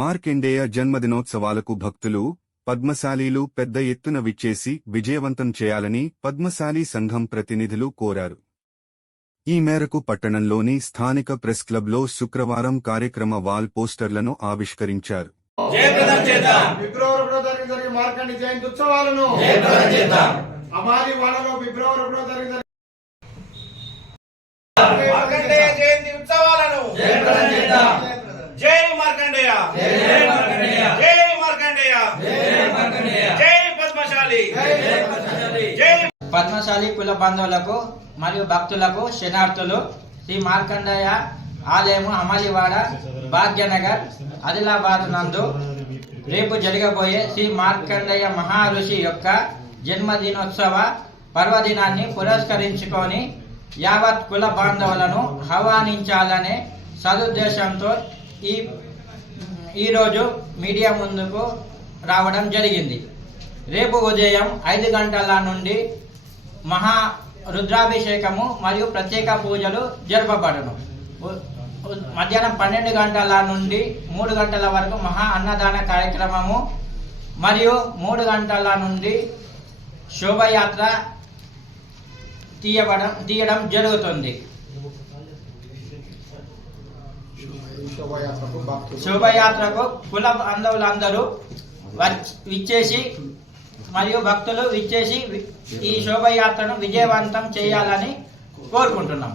మార్కండేయ జన్మదినోత్సవాలకు భక్తులు పద్మశాలీలు పెద్ద ఎత్తున విచ్చేసి విజయవంతం చేయాలని పద్మశాలి సంఘం ప్రతినిధులు కోరారు. ఈ మేరకు పట్టణంలోని స్థానిక ప్రెస్ క్లబ్లో శుక్రవారం కార్యక్రమ వాల్ పోస్టర్లను ఆవిష్కరించారు. జయప్రదం చేద్దాం. ఫిబ్రవరి ఒకటో తారీఖు జరిగే మార్కండి జయంతి ఉత్సవాలను మార్కండేయ. జై మార్కండేయ. జై మార్కండేయ. జై మార్కండేయ. జై మార్కండేయ జై పద్మశాలి. జై పద్మశాలి కుల బంధువులకు మరియు భక్తులకు శనార్థులు శ్రీ మార్కండేయ ఆలయము అమలివాడ భాగ్యనగర్ ఆదిలాబాద్ నందు రేపు జరగబోయే శ్రీ మార్కండేయ మహారుషి యొక్క జన్మదినోత్సవ పర్వదినాన్ని పురస్కరించుకొని యావత్ కుల బాంధవులను ఆహ్వానించాలనే సదుద్దేశంతో ఈ ఈరోజు మీడియా ముందుకు రావడం జరిగింది. రేపు ఉదయం ఐదు గంటల నుండి మహా రుద్రాభిషేకము మరియు ప్రత్యేక పూజలు జరపబడను. మధ్యాహ్నం పన్నెండు గంటల నుండి మూడు గంటల వరకు మహా అన్నదాన కార్యక్రమము మరియు మూడు గంటల నుండి శోభయాత్ర తీయబడం తీయడం జరుగుతుంది. శోభయాత్రకు కుల బాంధవులందరూ విచ్చేసి మరియు భక్తులు విచ్చేసి ఈ శోభయాత్రను విజయవంతం చేయాలని కోరుకుంటున్నాం.